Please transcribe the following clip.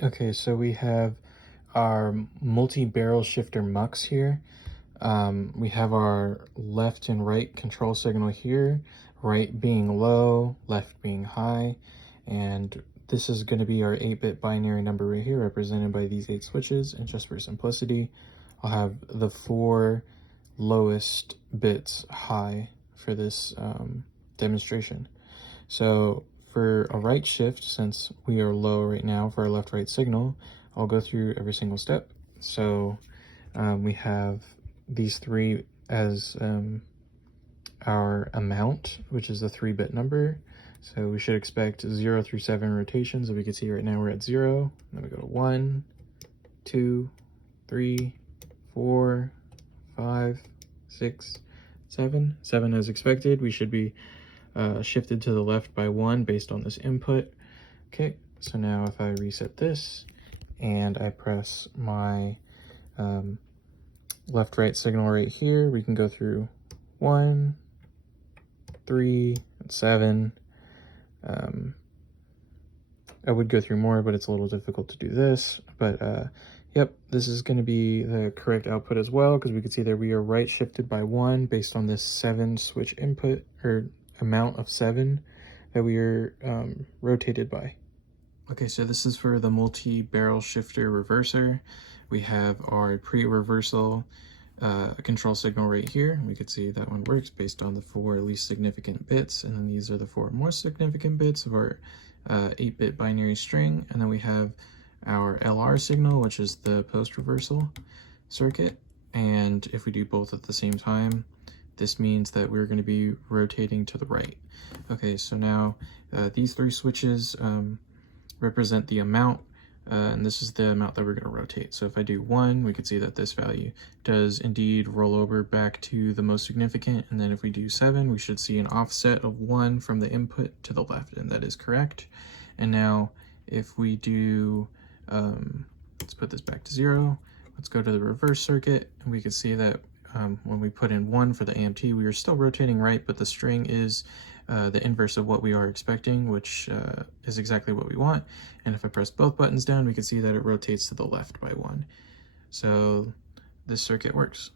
Okay, so we have our multi-barrel shifter mux here. We have our left and right control signal here, right being low, left being high, and this is going to be our 8-bit binary number right here, represented by these 8 switches. And just for simplicity, I'll have the 4 lowest bits high for this demonstration. So for a right shift, since we are low right now for our left-right signal, I'll go through every single step. So we have these 3 as our amount, which is the 3-bit number. So we should expect 0 through 7 rotations. As we can see right now, we're at 0. Then we go to 1, 2, 3, 4, 5, 6, 7. 7 as expected. We should be shifted to the left by 1 based on this input. Okay, so now if I reset this and I press my left-right signal right here, we can go through 1, 3, 7. I would go through more, but it's a little difficult to do this. But yep, this is going to be the correct output as well, because we can see that we are right shifted by 1 based on this 7 switch input, or amount of 7 that we are rotated by. Okay, so this is for the multi-barrel shifter reverser. We have our pre-reversal control signal right here. We could see that one works based on the 4 least significant bits, and then these are the 4 more significant bits of our 8-bit binary string. And then we have our LR signal, which is the post-reversal circuit. And if we do both at the same time, this means that we're going to be rotating to the right. Okay, so now these 3 switches represent the amount, and this is the amount that we're going to rotate. So if I do 1, we can see that this value does indeed roll over back to the most significant. And then if we do 7, we should see an offset of 1 from the input to the left, and that is correct. And now if we do, let's put this back to 0. Let's go to the reverse circuit, and we can see that when we put in 1 for the AMT, we are still rotating right, but the string is the inverse of what we are expecting, which is exactly what we want. And if I press both buttons down, we can see that it rotates to the left by 1. So this circuit works.